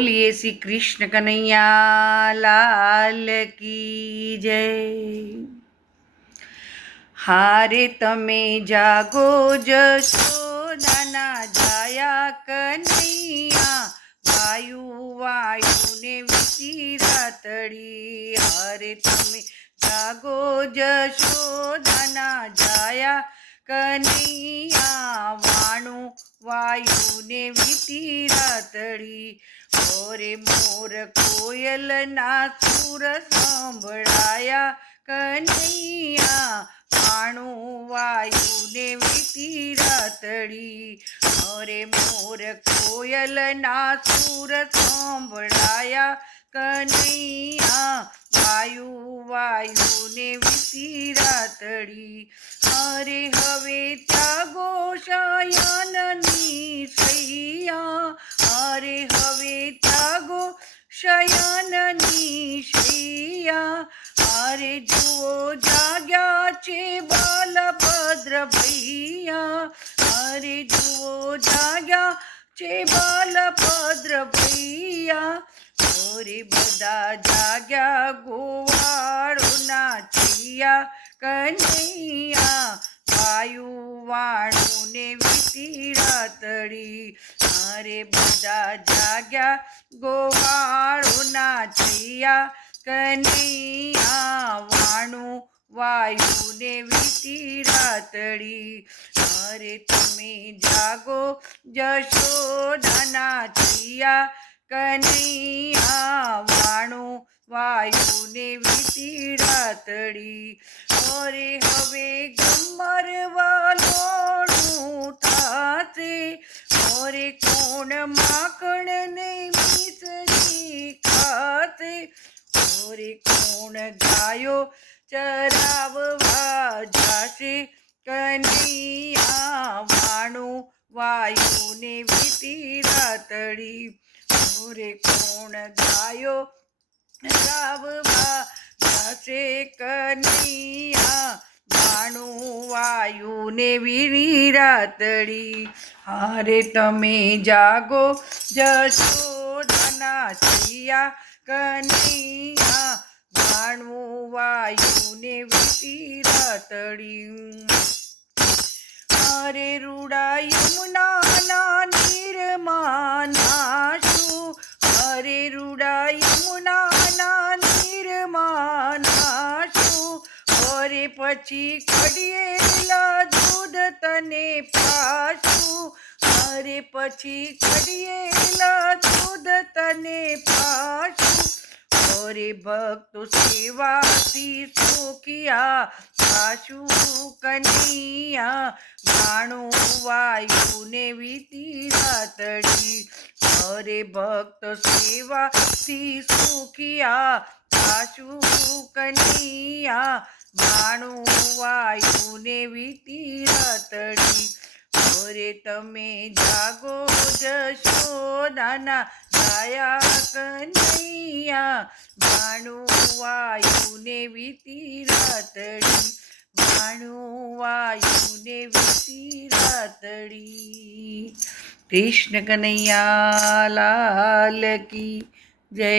બોલીએ શ્રી કૃષ્ણ કનૈયા, લાલ કી જય. હારે તમે જાગો જશોદાના જાયા કનૈયા. વાયુ, વાયુને વીતી રાતડી. હારે તમે જાગો જશોદાના જાયા કનૈયા. વાણું, વાયુને વીતી રાતડી. ઓરે મોર કોયલના સુર સાંભળાયા કનૈયા વાણું વાયુને વીતી રાતડી. અરે મોર કોયલના સુર સાંભળાયા કનૈયા, વાયુ વાયુને વીતી રાતડી. અરે હવે ત્યાગો શયનની शयाननी श्रिया आरे जुओ जाग्याचे बालभद्र भैया। आरे जुओ जाग्याचे बालभद्र भैया। गोरे बदा जाग्या गोवाळो नाचिया, कन्हैया વાયુ વાણુને વીતી રાતડી અરે બધા જાગ્યા ગોવાળો નાચિયા કનૈયા વાણું વાયુને વીતી રાતડી અરે તમે જાગો જશોદાના છિયા કનૈયા વાયુને વીતી રાતડી અરે હવે ગમરવા લોણું થાશે અરે કોણ માખણને મિસરી ખાતે? અરે કોણ ગાયો ચરાવવા જાશે? કનૈયા વાણું વાયુને વીતી રાતડી અરે કોણ ગાયો ચરાવવા જાશે કનૈયા વાણું વાયુને વીરી રાતડી હારે તમે જાગો જશોદાના છિયા કનૈયા વાણું વાયુને વીતી રાતડી અરે રૂડા યમુનાના નીરમાં નાશું અરે પછી કડિયેલા દૂધ તને પાશું અરે પછી કડિયેલા દૂધ તને પાશું ઓરે ભક્તો સેવાથી સુખિયા સાસુ કનૈયા વાણું વાયુને વીતી રાતડી અરે ભક્ત સેવાથી સુખિયા સાસુ કનૈયા વાણું વાયુને વીતી રાતડી ઓરે તમે જાગો જશોદાના જાયા કનૈયા ભાણું વાયુને વીતી રાતડી ભાણું વાયુને વીતી રાતડી કૃષ્ણ કનૈયા લાલ કી જય